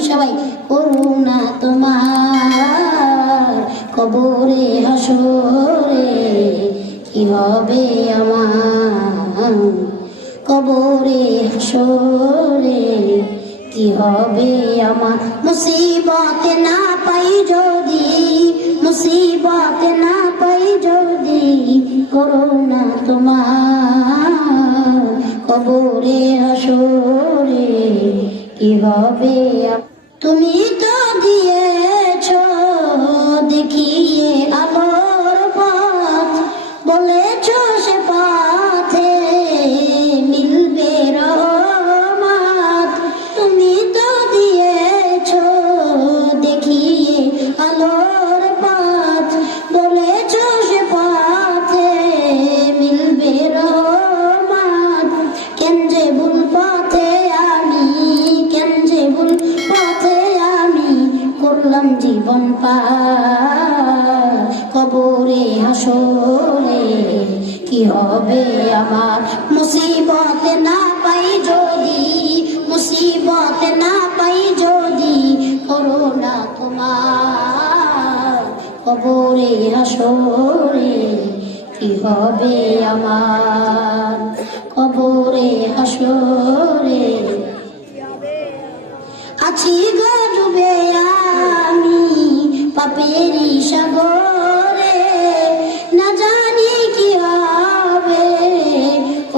সবাই করুণা তোমার কবরে হাসরে কি হবে আমার কবরে হাসরে কি হবে আমার মুসিবতে না পাই যদি মুসিবতে না পাই যদি করুণা তোমার কবরে হাসরে কি হবে তুমি তো দিয়েছ দেখিয়ে আলোর পথ বলেছ সে পথে মিলবে রহমত তুমি তো দিয়েছ দেখিয়ে আলোর পথ বলেছ সে পথে মিলবে রহমত কেন যে ভুল পথে আমি কেন যে ভুল পথে আমি করলাম জীবন পার কবরে হাসরে কি হবে আমার মুসিবতে না পাই যদি মুসিবতে না পাই যদি করুণা তোমার কবরে হাসরে কি হবে আমার কবরে হাসরে আছি গো ডুবে আমি পাপেরই সাগরে না জানি কি হবে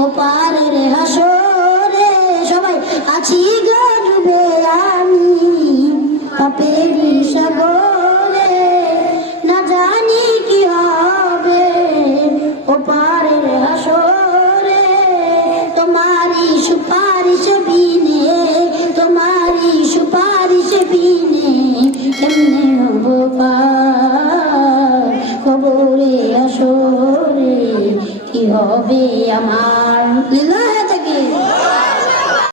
ওপারের হাসরে সবাই আছি গো ডুবে আমি পাপেরই সাগরে না জানি কি হবে ওপারের হাসরে তোমারই সুপারিশ বিনে তোমারই সুপারিশ বিনে কেমনে হব পার কবরে হাসরে কি হবে আমার লীলা থেকে